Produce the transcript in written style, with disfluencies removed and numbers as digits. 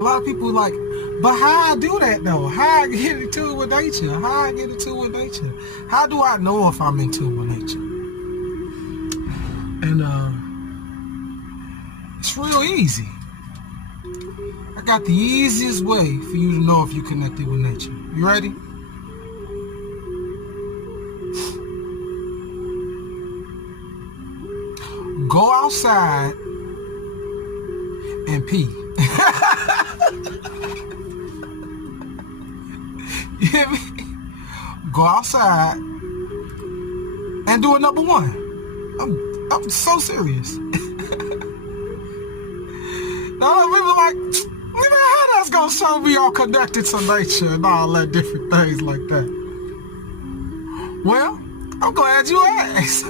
A lot of people like, but how I do that though? How I get in tune with nature? How I get in tune with nature? How do I know if I'm in tune with nature? And it's real easy. I got the easiest way for you to know if you're connected with nature. You ready? Go outside and pee. You hear me? Go outside and do it number one. I'm so serious. Now people like, how that's gonna show me all connected to nature and all that different things like that. Well, I'm glad you asked.